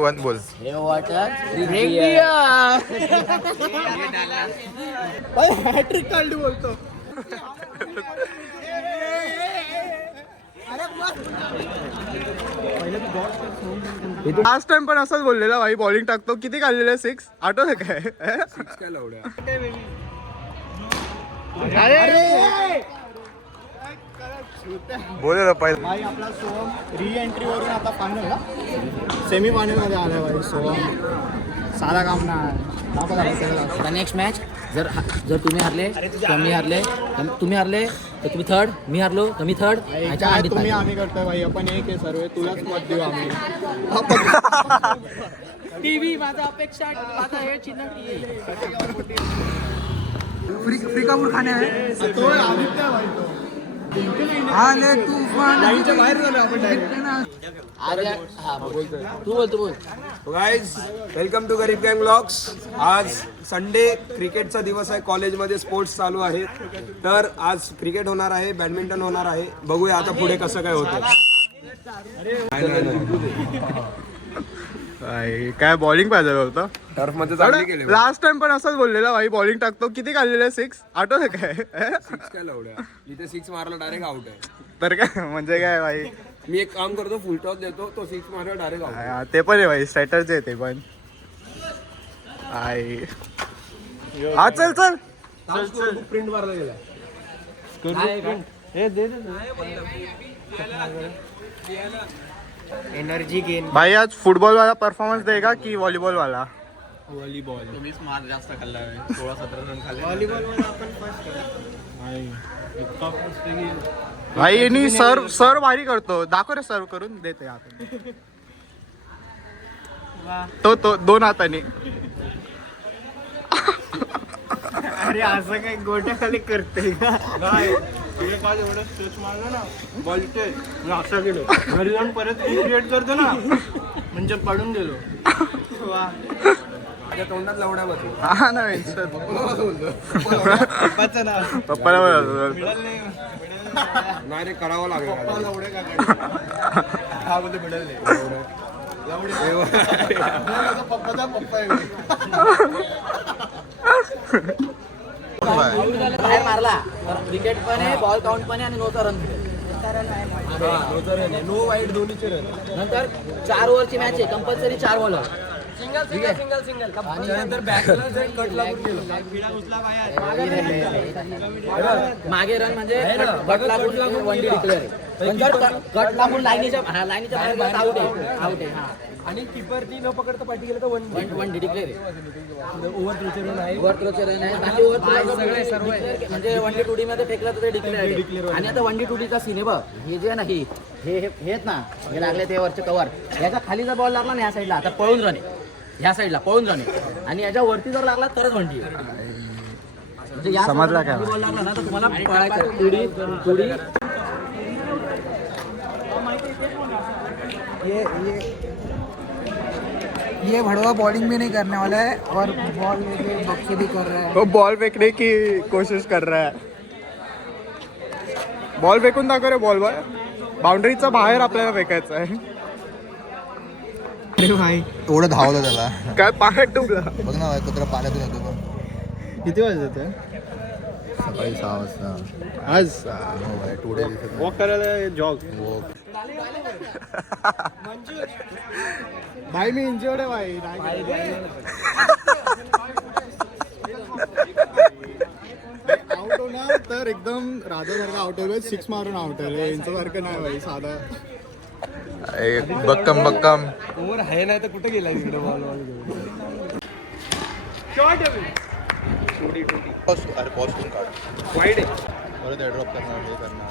One बोल. हे water hat trick काढली बोलतो. लास्ट टाइम पण असंच बोललेला भाई बॉलिंग टाकतो. किती काढलेले 6 आठवतं काय? 6 काय लावल्या. बोल ना पहिले. भाई आपला सोहम री एंट्री वरून आता फायनल ना सेमी फायनल मध्ये आलाय भाई. सोहम साधा काम नाही. नेक्स्ट मॅच जर तुम्ही हरले तर मी हरले, तुम्ही हरले तर तुम्ही थर्ड, मी हरलो तर मी थर्ड. काय तुम्ही आम्ही करतोय भाई. आपण एक आहे सर्व. तुलाच मत देऊ आम्ही. टीव्ही माझा अपेक्षा माझा हे चिन्ह फ्रिकापूर खाणे आहे. तो आदित्य भाई तो. आले तूफान बाहेर झालो आपण डायरेक्ट. तू बोल. गाइज वेलकम टू गरीब गँग व्लॉग्स. आज संडे क्रिकेटचा दिवस आहे. कॉलेजमध्ये स्पोर्ट्स चालू आहेत. तर आज क्रिकेट होणार आहे, बॅडमिंटन होणार आहे. बघूया आता पुढे कसं काय होतं. काय बॉलिंग पाहिजे होतं. टर्फ मध्ये चांगले केले. लास्ट टाइम पण असंच बोललेला भाई बॉलिंग टाकतो. किती काढलेले 6 आठवतं काय? 6 काय लावल्या. इथे 6 मारला डायरेक्ट आउट आहे. तर काय म्हणजे काय भाई. मी एक काम करतो, फुल टॉस देतो, तो 6 मारला डायरेक्ट आउट. ते पण आहे भाई स्ट्रॅटर्जी आहे ते पण. हा चल प्रिंट मारला गेला. Energy gain. भाई आज फुटबॉल वाला परफॉर्मन्स देगा की व्हॉलीबॉल वाला? व्हॉलीबॉल. तुम्हीच मार जास्त खाल्ला 16-17 रन खाल्ले. व्हॉलीबॉल मध्ये आपण फर्स्ट भाई यांनी सर्व भारी करतो. दाखव रे सर्व करून देते हाताने. तो 2 हाताने. अरे असं काय गोट्या खाली करते का? एवढं स्ट्रेच मारलं ना बॉल ते असं गेलो घरी जाऊन परत क्रिएट करतो ना म्हणजे पडून गेलो. माझ्या तोंडात लवड्या बसली. हा ना पप्पाला बोला. नाही रे, करावं लागेल. हा बोलतो मिळेल नाही बाहेर मारला विकेट पण आहे, बॉल काउंट पण आहे आणि नोचा रन. नो वाईट दोन्हीचे रन. नंतर 4 ओव्हरची मॅच आहे. Compulsory 4 bowler. मागे रन म्हणजे कट लागून 1D डिक्लेअर आहे. पण जर कट लागून लाईनीच्या बाहेर आउट आहे. आणि किपरची न पकडता पाठी गेलं तर 1D डिक्लेअर आहे. ओव्हर थ्रोचे रन आहे. ओव्हर थ्रोचे रन आहे. बाकी ओव्हर थ्रो म्हणजे 1D 2D मध्ये फेकला तर ते डिक्लेअर आहे. आणि आता 1D 2Dचा सीन आहे बघ. हे जे आहे ना हे आहेत ना, हे लागले ते वरचे कव्हर. याच्या खाली जर बॉल लागला ना या साईडला आता पळून रन आहे. ह्या साईडला पळून रन आहे. आणि याच्या वरती जर लागला तरच 1D आहे. म्हणजे या समजला काय? बॉल लागला ना तर तुम्हाला पळायचं 2D ये भड़वा बॉलिंग भी नहीं करने वाला है और बॉल लेके बक्से भी कर रहा है. वो बॉल फेकने की कोशिश कर रहा है. बॉल फेकून दाखव रे. बॉल बाउंड्रीच्या बाहेर आपल्याला फेकायचं आहे. अरे भाई एवढं धावलं त्याला. काय पाण्यात डुबला. बघ ना बाई, कुत्रा पाण्यातून येतो बघ. किती वाजत होते? सकाळी 6 वाजता. आज हो भाई, टुडे दिसत वॉक करायला जॉग. भाई मी इंजर्ड आहे भाई. आउट होणार तर एकदम राजासारखं आउट होईल. 6 मारून आउट होईल. यांच्यासारखं नाही भाई साधा. बक्कम ओव्हर आहे नाही तर कुठे गेला तिकडे बॉल अरे पॉज करून काढ. वाईड आहे. परत ड्रॉप करणार, हे करणार.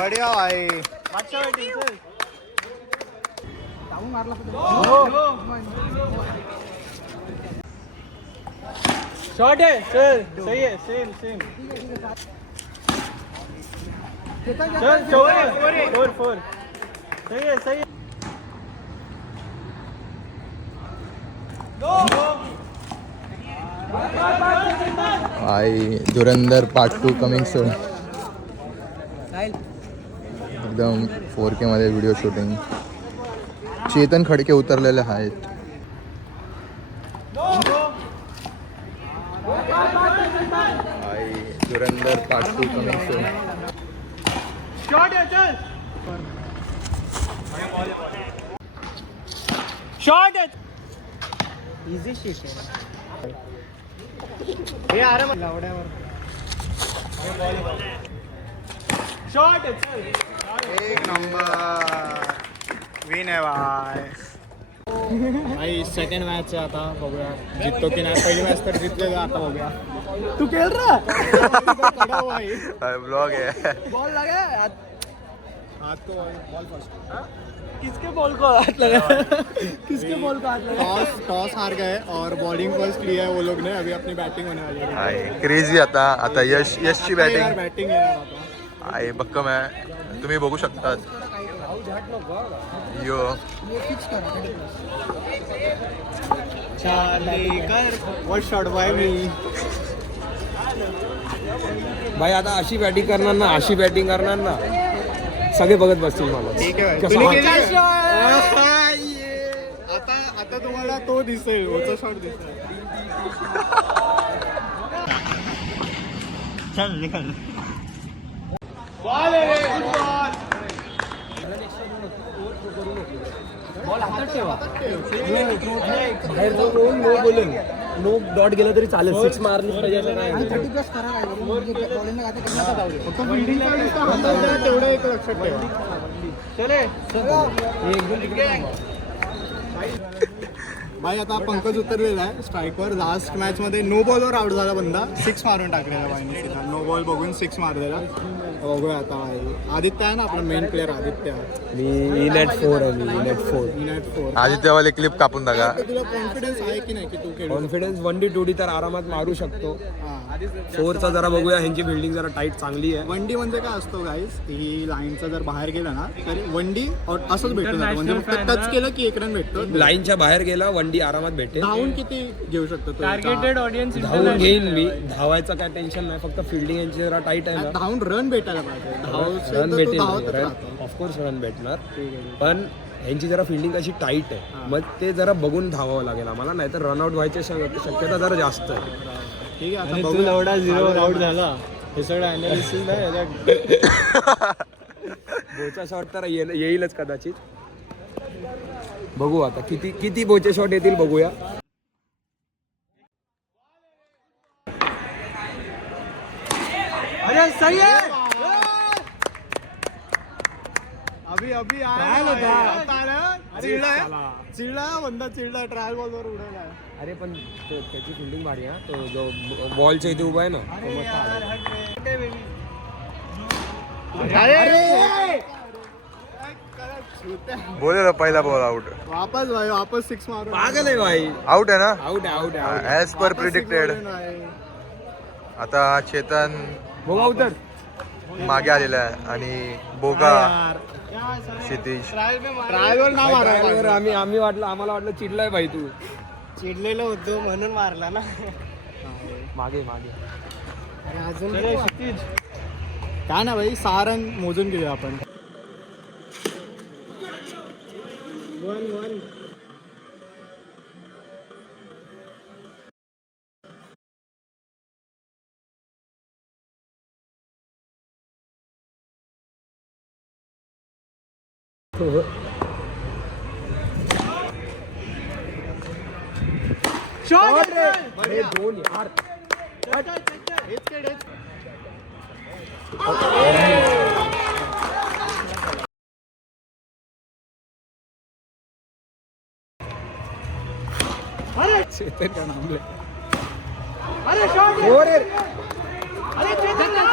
बढिया भाई. शॉट आहे. चल सही आहे. सेम चल 4 सही आहे. आई धुरंधर पार्ट 2 कमिंग सून. एकदम 4K मध्ये व्हिडिओ शूटिंग. चेतन खडके उतरलेले आहेत. आई धुरंधर पार्ट 2 कमिंग सून. शॉट आहे चल शॉट आहे इझी शीट आहे हे आराम लावड्यावर शॉट आहे चल एक नंबर विन आहे भाई. भाई सेकंड मॅच आहे आता बघूया जिततो की नाही. पहिली मॅच तर जितले आता बघूया. तू खेळ रहा भाई ब्लॉग है. बॉल लगा हाथ को बॉल फर्स्ट. किसके बॉल को हाथ लगा किसके बॉल को हाथ लगा टॉस हार गए और बॉलिंग फर्स्ट लिया है वो लोग ने. अभी अपनी बैटिंग होने वाली है. आई क्रेझी आता यशची बॅटिंग. बैटिंग येणार आता. आई बक्कम आहे. तुम्ही बघू शकतात. यो वन शॉट बाय मी. भाई आता अशी बॅटिंग करणार ना, अशी बॅटिंग करणार ना, सगळे बघत बसतील मला. ठीक आहे कसं भाई. आता तुम्हाला तो दिसेल ओचा शॉट दिसेल. चल निकल बॉल हातात ठेवा. नो डॉट गेला तरी चालेल. 6 मारली पाहिजे असं नाही. 30+ करा काय बॉलिंग आता किती जाऊ दे. फक्त फिल्डिंग तेवढं एक लक्षात ठेवा. भाई आता पंकज उतरलेला आहे स्ट्राईकवर. लास्ट मॅच मध्ये नो बॉलवर आउट झाला बंदा. 6 मारून टाकलेला भाईने सीधा. नो बॉल बघून 6 मारलेला. बघूया आता भाई. आदित्य आहे ना आपला मेन प्लेअर आदित्य. मी नेट 4 आहे. मी नेट 4. नेट 4. आदित्यवाले क्लिप कापून टाका. तुला कॉन्फिडन्स आहे की नाही की तू खेळू. कॉन्फिडन्स 1D 2D तर आरामात मारू शकतो. हां 4चा जरा बघूया. ह्यांची फिल्डिंग जरा टाईट चांगली आहे. 1D म्हणजे काय असतो गाईस. ही लाईनचा जर बाहेर गेला ना तरी 1D असंच भेटतो. म्हणजे फक्त टच केलं की 1 रन भेटतो. लाईनच्या बाहेर गेला 1D आरामात भेटेल. धावून किती घेऊ शकतो तो? टार्गेटेड ऑडियन्स धावून घेईन मी. धावायचं काय टेन्शन नाही. फक्त फिल्डिंग यांची जरा टाईट आहे ना. धावून रन भेटायला पाहिजे. रन भेटेल. धावतच राहतो. ऑफकोर्स रन भेटणार. पण ह्यांची जरा फिल्डिंग अशी टाईट आहे. मग ते जरा बघून धावावं लागेल आम्हाला. नाही तर रनआउट व्हायची शक्यता जरा जास्त आहे. ठीक आहे आता तू बघू. एवढा 0 आउट झाला हे सगळं अनालिसिस नाही. बोचा शॉट तर येईलच कदाचित. बघू आता किती बोचे शॉट येतील बघूया. अरे सही है अभी चिडला बंदा चिडला. ट्रायल बॉलवर उडवला. अरे पण त्याची फिल्डिंग भारी आहे. तो जो बॉलच्या इथे उभा आहे ना तो मस्त आहे. बोले ना पहिला बॉल आउट. वापस भाई वापस 6 मारून. पागल आहे भाई. आउट आहे ना. आउट आहे. As per predicted. आता चेतन बघा उतर. मागे आलेला आहे आणि बोगा क्षितिज. ट्रायलवर ना मारा. आम्ही आम्हाला वाटलं चिडलाय भाई तू. चिडलेलो होतो म्हणून मारला ना. मागे अजून काय ना भाई 6 रन मोजून घेऊया आपण. 1-1 शॉट. अरे 2 यार. अरे शॉट. अरे चेतन ना.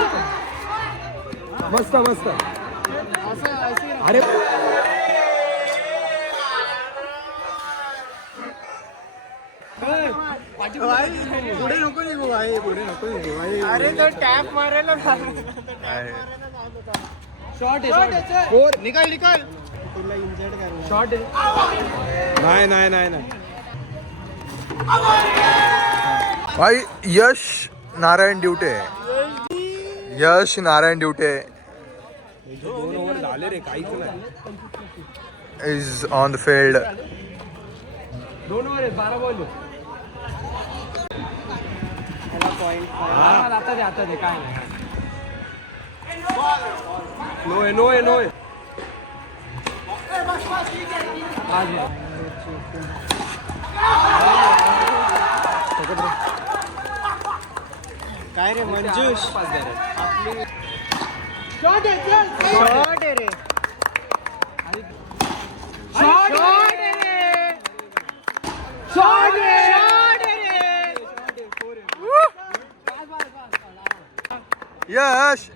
मस्त अरे पुढे नको निघू भाई. पुढे नको निघू भाई. अरे तो टॅप मारायला शॉट आहे. फोर निकाल. तुला इंजर्ड कर. शॉट नाही. भाई यश नारायण ड्युटे. यश नारायण ड्युटे दोन ओव्हर झाले रे, काहीच नाही. Is on the field. 2 over आहेत, 12 बॉल. आता दे काय नाही. नो आहे, नो आहे, नो आहे. काय रे मंजूश यश.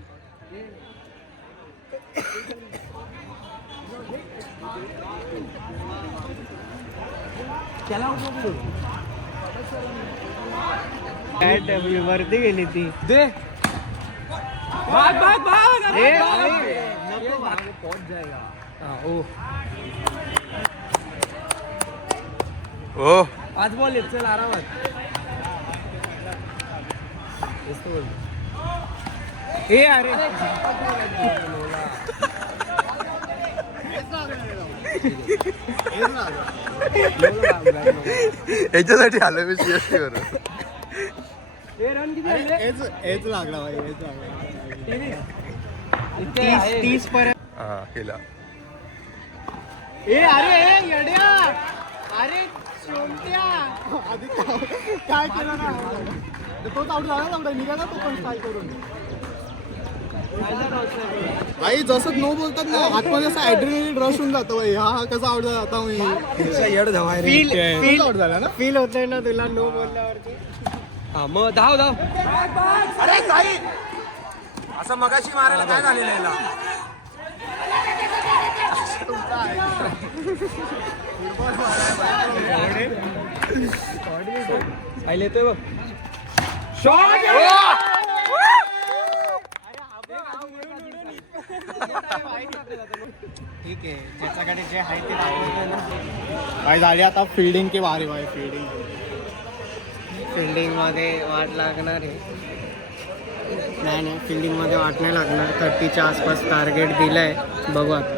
वरती गेली ती. दे. भाग भाग भाग. ओ 5 बॉल आहेत, चल आरामात. ए अरे याच्यासाठी आलो मी सीएसटी वरून. रन किती झाले? हेच लागला भाई, हेच लागला. 30 पर्यंत. हा केला. ए अरे येड्या, अरे सोमट्या. आधी काय केलं ना, तोच आउट झाला ना, निघाला तो पण स्ट्राईक करून. भाई जसं नो बोलतात ना, आतमध्ये असं ऍड्रेनलिन रश होऊन जातं भाई. हा कसा आउट झाला आता मी. फील आउट झाला ना, फील होतंय ना तुला नो बोलल्यावरती. हा मग धाव धाव. अरे साई, असं मगाशी मारायला काय झालेलं याला? साई येतोय बघ. ठीक आहे, ज्याच्याकडे जे आहे ते दाखवतो ना. भाई झाली आता फिल्डिंग की वारी भाई. फिल्डिंगमध्ये वाट लागणार आहे. नाही फिल्डिंगमध्ये वाट नाही लागणार. 30च्या आसपास टार्गेट दिलं आहे, बघू आता.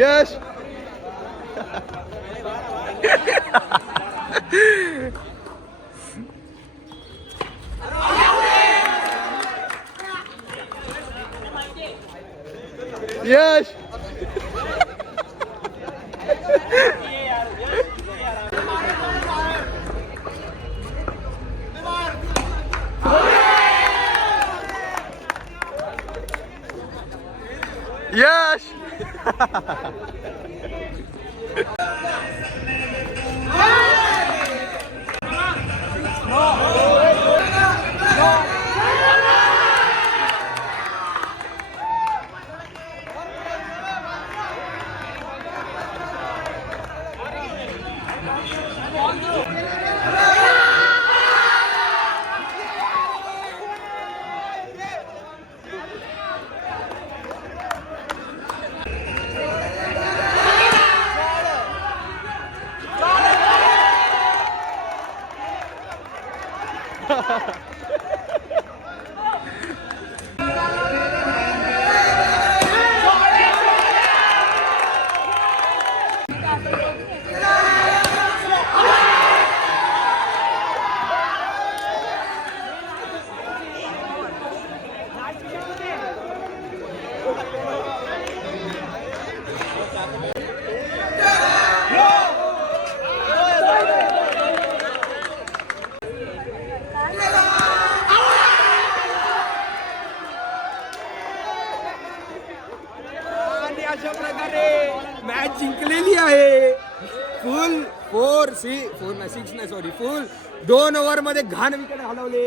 यश. यश. यश. 4 नाही 6 नाही सॉरी फुल 2 ओव्हर मध्ये घाण विकेट घालवले.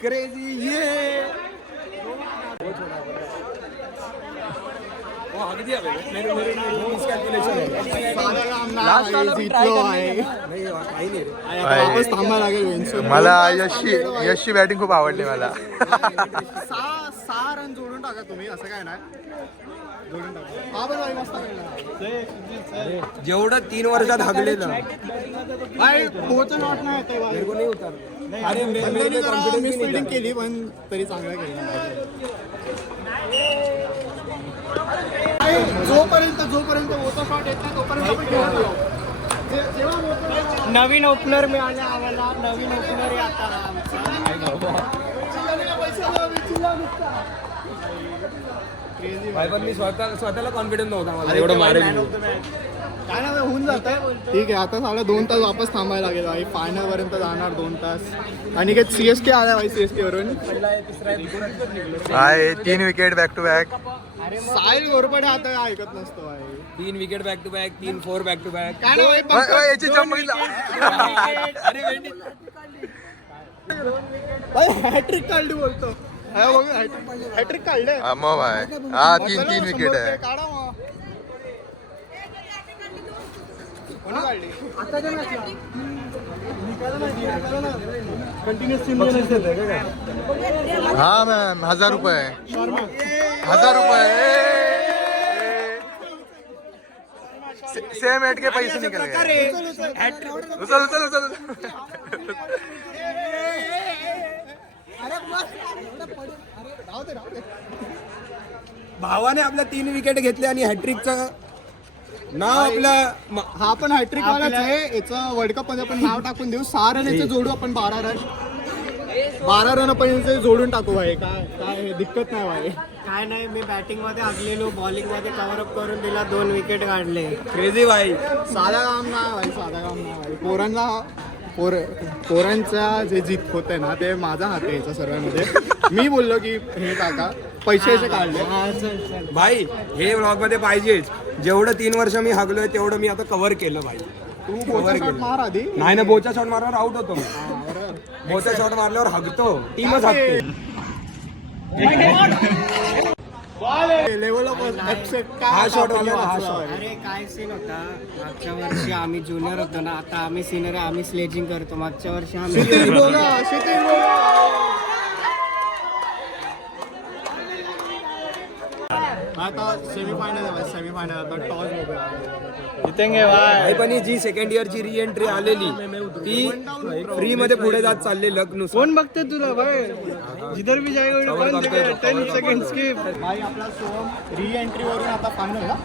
क्रेझी ये अगदी वापस थांबायला लागेल. मला यशची बॅटिंग खूप आवडली मला. 6 रन जोडून टाका तुम्ही, असं काय नाही, जोडून टाका. हा पण भाई मस्त खेळला. जेवढं 3 वर्षात हगलेलं भाई पोहोचून वाट नाही येते भाई. अरे बंद्यानी जरा मिसफिल्डिंग केली पण तरी चांगलं केलं. जोपर्यंत होता शॉट येत नाही तोपर्यंत आपण खेळत राहू. नवीन ओपनर मिळाले आम्हाला. नवीन ओपनर भाई पण मी स्वतःला कॉन्फिडन्स नव्हता मला एवढं मारेल. काय नाही होऊन जातं. ठीक आहे, आता साडे 2 तास वापस थांबायला लागेल भाई. फायनल पर्यंत जाणार 2 तास. आणि काय CSK आला भाई, CSK वरून आहे 3 wicket back to back. Sahil Ghorpade आता ऐकत नसतो भाई. 3 wicket back to back, 3 4 back to back. काय नाही भाई, याची जम्प हॅट्रिक काढली बोलतो. हॅट्रिक काढले. मग आहे हा 3 विकेट आहे. काढा मग. कोणी काढली? हा मॅम 1000 रुपये. 1000 रुपये सेम एट के पैसे निकल गए. उचल उचल उचल. भावाने आपल्या 3 विकेट घेतले आणि हॅट्रिकचं नाव आपलं हा पण हॅट्रिक वालाच आहे. याचं वर्ल्ड कप मध्ये आपण नाव टाकून देऊ. 6 रन याचे जोडू आपण. 12 रन आपण याचे जोडून टाकू भाई. काय दिक्कत नाही भाई. काय नाही, मी बॅटिंग मध्ये आगलेलो, बॉलिंग मध्ये कव्हर अप करून दिला, 2 विकेट काढले. क्रेझी भाई. साधा काम नाही भाई, साधा काम नाही भाई. पोरांचा जे जीत होते ना ते माझा हात आहे याच्या सर्वांमध्ये. मी बोललो की हे टाका, पैसे काढले. भाई हे व्लॉग मध्ये पाहिजेच. जेवढं 3 वर्ष मी हगलोय तेवढं मी आता कव्हर केलं भाई. तू बोचा शॉट मार आधी. नाही ना, बोचा शॉट मारल्यावर आउट होतो मी. बोचा शॉट मारल्यावर हगतो, टीमच हगते. लेवल ऑफ हा शॉट वाला हा शॉट. अरे काय सीन होता, मागच्या वर्षी आम्ही ज्युनियर होतो ना, आता आम्ही सिनियर आहे, आम्ही स्लेजिंग करतो. मागच्या वर्षी आम्ही आता सेमीफायनल आता टॉस भाई पण ही जी सेकंड इयरची री एंट्री आलेली ती फ्री मध्ये पुढे जात चालली लग्न. कोण बघते तुला भाई, जिधर भी जाएगा 10 सेकंड स्किप. भाई आपला सोहम री एंट्री वरून आता फायनल ना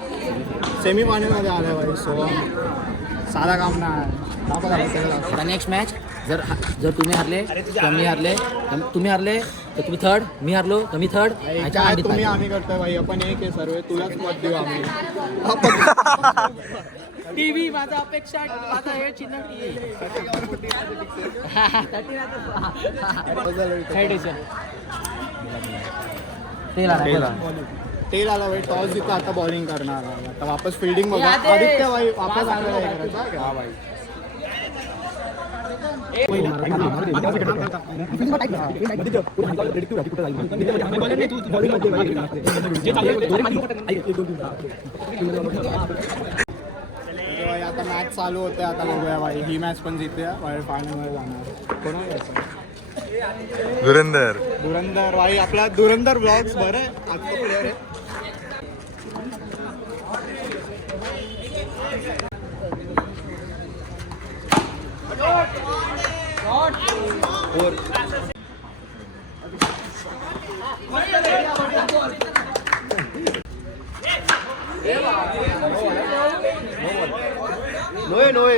सेमीफायनल मध्ये आलाय भाई. सोहम साधा काम नाही. नेक्स्ट मॅच जर तुम्ही हारले तर मी हारले, तुम्ही हारले तर तुम्ही थर्ड, मी हारलो तर मी थर्ड. काय तुम्ही आम्ही करतोय भाई, आपण एक आहे सर्व. तुलाच मत देऊ आम्ही. टीव्ही माझा अपेक्षा माझा हे चिन्ह तेल आला भाई. टॉस जिथं आता बॉलिंग करणार आहे. आता वापस फिल्डिंग बघा. आदित्य भाई वापस आपल्याला हे करायचं. हा भाई आता मॅच चालू होते. आता बघूया भाई, ही मॅच पण जिंकूया भाई. फायनल मध्ये जाणार. कोणाला घ्यायचं? धुरंधर भाई. आपला धुरंधर ब्लॉग्स बरं आहे. आजचं प्लेअर आहे. नोय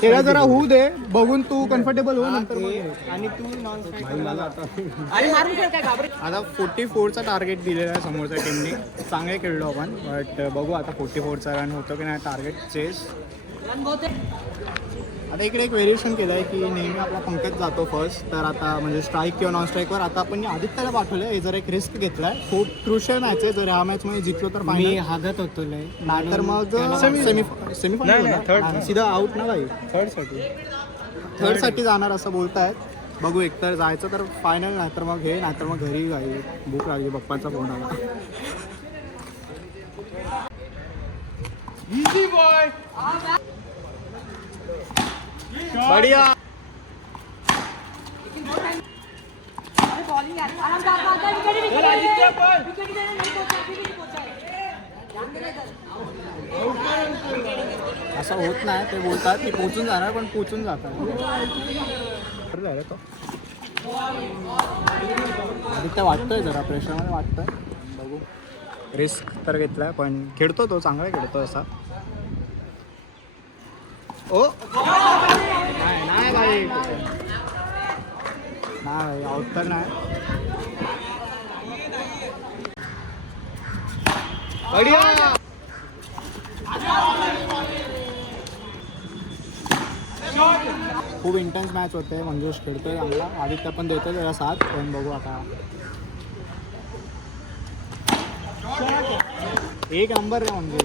त्याला जरा होऊ दे, बघून तू कम्फर्टेबल हो नंतर मग घे. आणि तू आता 44चा टार्गेट दिलेला आहे समोरच्या टीमने. चांगले खेळलो आपण, बट बघू आता 44चा रन होतो की नाही टार्गेट चेस. आता इकडे एक व्हेरिएशन केलं आहे की नेहमी आपला पंकज जातो फर्स्ट, तर आता म्हणजे स्ट्राईक किंवा नॉन स्ट्राईकवर आता आपण आदित्यला पाठवलं. हे जर एक रिस्क घेतला आहे, खूप क्रुशियल मॅच आहे. जर ह्या मॅचमध्ये जिंकलो तर मी हागत होतो नाही तर मग सेमीफायनल सीधा आउट ना भाई. थर्डसाठी जाणार असं बोलतायत. बघू, एकतर जायचं तर फायनल, नाहीतर मग हे, नाहीतर मग घरी जाईल. भूक लागली, पप्पांचा फोन आला. बढिया. असं होत नाही, ते बोलतात की पोचून जाणार, पण पोचून जातात. झालं तो आदित्य वाटतोय, जरा प्रेशरमध्ये वाटतंय. बघू, रिस्क तर घेतलाय, पण खेळतो तो, चांगला खेळतो असा. ओ नाही भाई, नाही आउट तर नाही. बढिया. खूप इंटेन्स मॅच होते. मंगेश खेळतोय चांगला, आदित्य पण देतोय त्याला साथ, पण बघू आता. एक नंबर आहे मंगेश.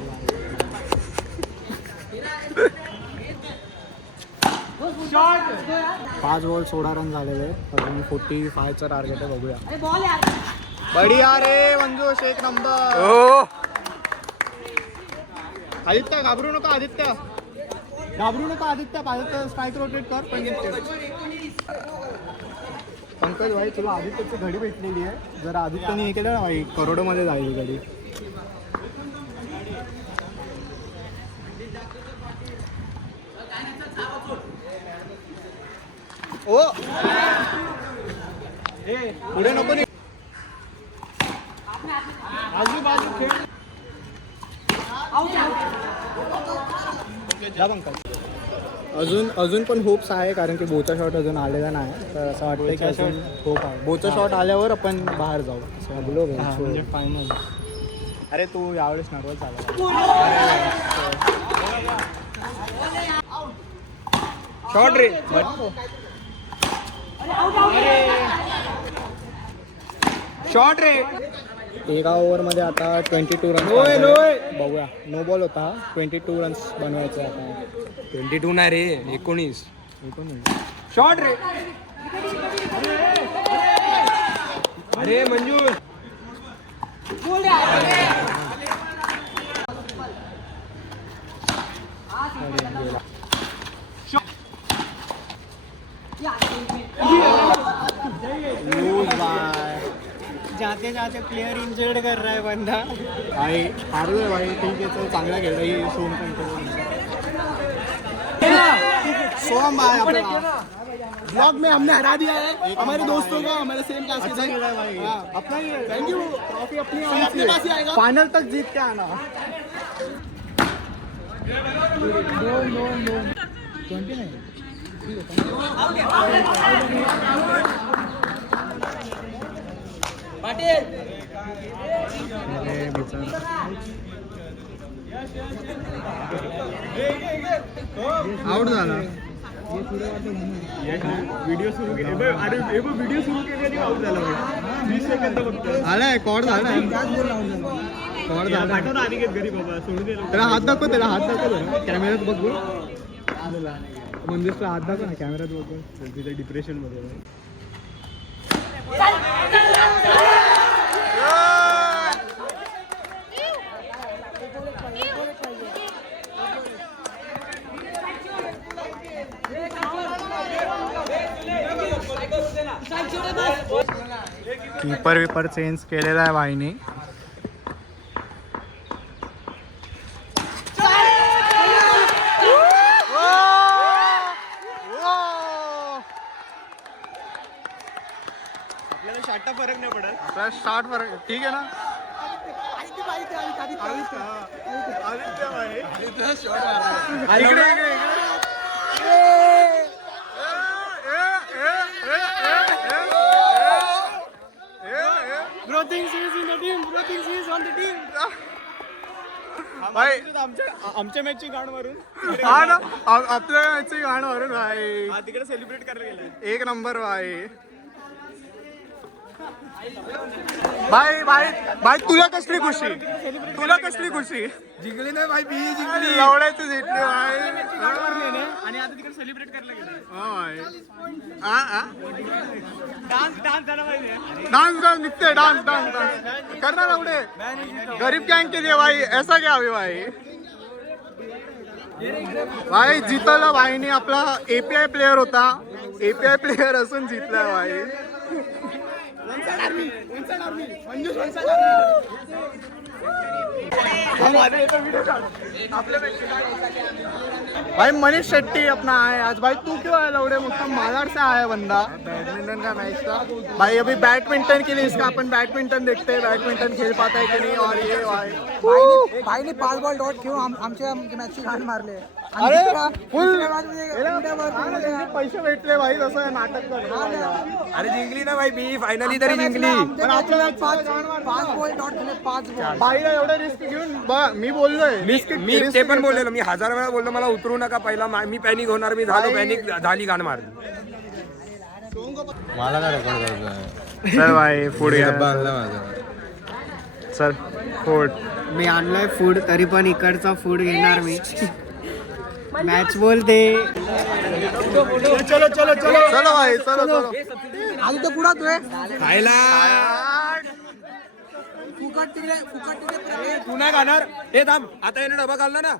5 बॉल 16 रन झालेले. अजून 45चा टार्गेट आहे, बघूया. बढिया रे मंजूश, एक नंबर. आदित्य घाबरू नका, आदित्य घाबरू नका. आदित्य स्ट्राईक रोटेट कर. पण पंकज भाई, तुला आदित्यची घडी भेटलेली आहे. जर आदित्यने हे केलं ना भाई, करोडोमध्ये जाईल घडी. ओ पुढे नको नाही, आजूबाजू खेळ. अजून पण होप्स आहे, कारण की बोचा शॉट अजून आलेला नाही. तर असं वाटतं की अजून होप आहे. बोचा शॉट आल्यावर आपण बाहेर जाऊ असं बोलो फायनल. अरे तू यावेळेस नर्वस झाला. शॉट रे, शॉट रे. एका ओव्हरमध्ये आता 22 रन्स. बघूया, नो बॉल होता. 22 रन्स बनवायचे आता. 22 नाही रे, 19. शॉट रे. अरे मंजूर, जाते जाते प्लेयर इंजर्ड कर रहा है बंदा. भाई हारलोय भाई, ठीक आहे, तो चांगला खेळला. ही सोम सोम भाई ब्लॉग में हमने हरा दिया है हमारे दोस्तों को, हमारे सेम क्लास के भाई. अपना ही है. Thank you. ट्रॉफी अपनी अपने पास ही आएगा. फाइनल तक जीत के आना. नो 29. आउट झाला. व्हिडिओ सुरू केला. अरे व्हिडिओ सुरू केली, आउट झाला. 20 सेकंद फक्त आलाय. कॉड झालाय. कॉड झाला. घरी बाबा सोडून दिला. त्याला हात दाखव, त्याला हात दाखव. कॅमेऱ्यात बघ. मंदिरला हात दाखव ना, कॅमेऱ्यात बघ. तिथे डिप्रेशन मध्ये. कीपर चेंज केलेला आहे वाईने. आपल्याला 60 फरक नाही पडत. आपल्याला 60 फरक ठीक आहे ना. आदित्य भाई इकडे इकडे भाई आमच्या मॅचची गाण मारून हा ना आपल्या मॅचची गाण मारून भाई तिकडे सेलिब्रेट करायला गेलाय. एक नंबर भाई भाई भाई भाई तुला कसली खुशी जिंकली नाही भाई बी जिंकली लवड्याची जिंकली भाई आणि आता तिकडे सेलिब्रेट करायला गेलाय. हा भाई हा डान्स झाला पाहिजे. डांस निघते डांस करना लवडे गरीब गैंग के लिए भाई ऐसा क्या हुआ भाई जितवलं भाईनी आपला एपीआय प्लेयर होता एपीआय प्लेयर असून जितला भाई भाई मनीष शेट्टी अपना आए आज भाई तू क्यों आया लौड़े मतलब मालाड से आया बंदा बैडमिंटन का मैच था भाई अभी बैडमिंटन के लिए इसका अपन बैडमिंटन देखते हैं बैडमिंटन खेल पाता है कि नहीं और ये भाई भाईने 5 बॉल डॉट घेऊन आमच्या मॅचची घाण मारले. अरे फुल फुल पैसे भेटले भाई तसं नाटक करतो अरे जिंकली ना भाई बी फायनली तरी जिंकली. पण आपल्याला 5 बॉल डॉट केले 5 बॉल. बाईला एवढं रिस्क घेऊन मी बोललोय मी ते पण बोललेलो मी 1000 वेळा बोललो मला उतरू नका पहिला मी पॅनिक होणार मी झालो पॅनिक झाली गाण मारली. मला काय रेकॉर्ड करायचं चल भाई फूड डब्बा आणला माझा. चल फूड मी आणलाय फूड तरी पण इकडचा फूड घेणार मी. मॅच बोलते. चलो चलो चलो चलो भाई चलो आधी तर पुढा तू खायला फुकट तिकडे तू नाही खाणार हे थांब आता याने डबा घालला ना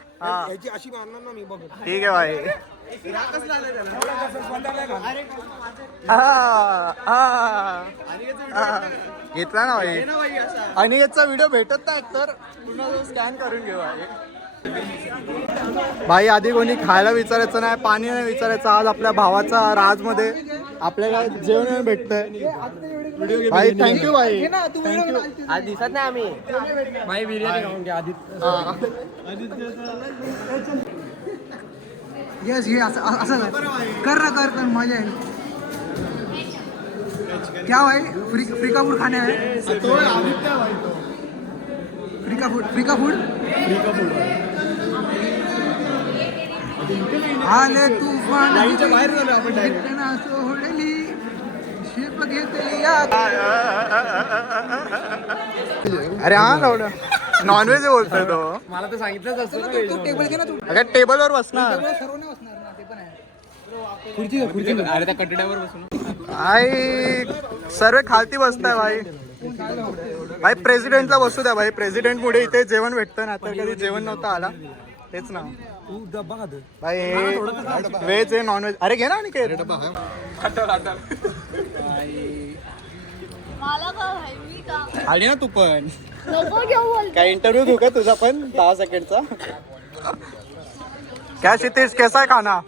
याची अशी मारणार ना मी बघ. ठीक आहे भाई घेतला ना भाई अनिकेतचा व्हिडिओ भेटत नाही तर पुन्हा स्कॅन करून घेऊ भाई आधी कोणी खायला विचारायचं नाही पाणी नाही विचारायचं आज आपल्या भावाचा राजमध्ये आपल्याला जेवण भेटतंय भाई थँक्यू भाई थँक्यू आज दिसत नाही आम्ही भाई बिर्याणी खाऊन घ्या आधी. येस ये असं कर मजा येईल. क्या भाई फ्री का फूड खाने आहे. तो आदित्य भाई तो फ्री का फूड आले तूफान बाहेर झालो आपण direct. सोडली शिप घेतली अरे हा लावलं नॉनव्हेज बोलतोय तो मला तर सांगितलंच असतं टेबल घे ना तू. अगं टेबलवर बसणार सर्व नाही बसणार ना ते पण आहे. खुर्ची अरे त्या कटड्यावर बसून भाई सर्व खालती बसताय भाई भाई प्रेसिडेंटला बसू द्या भाई प्रेसिडेंट मुळे इथे जेवण भेटतं ना तर कधी जेवण नव्हतं आला तेच ना भाई हे व्हेज आहे नॉन व्हेज अरे घे ना आणि काय मला का भाई मी का आली ना तू पण नको घेऊ बोल. काय इंटरव्ह्यू घेऊ का तुझा पण 10 सेकंडचा क्या क्षितिज कैसा आहे खाना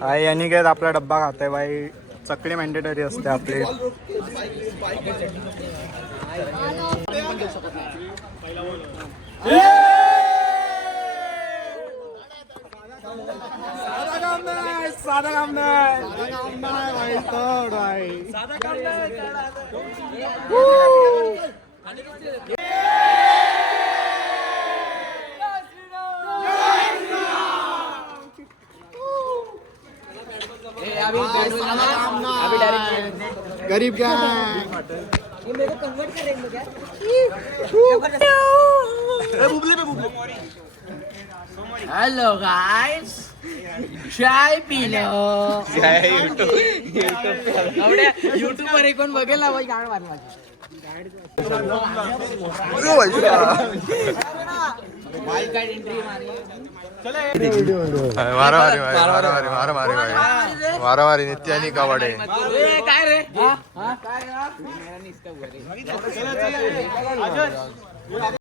भाई यांनी काय आपला डब्बा खाताय भाई चकली मॅन्डेटरी असते आपली साधा काम नाही गरीब क्या हॅलो गाइस चाय पी लो. युट्यूब वर कोण बघेल ना भाई गाड मार माझी. भाई काय एंट्री मारी. मारामारी नित्यानी कावाडे काय रे चला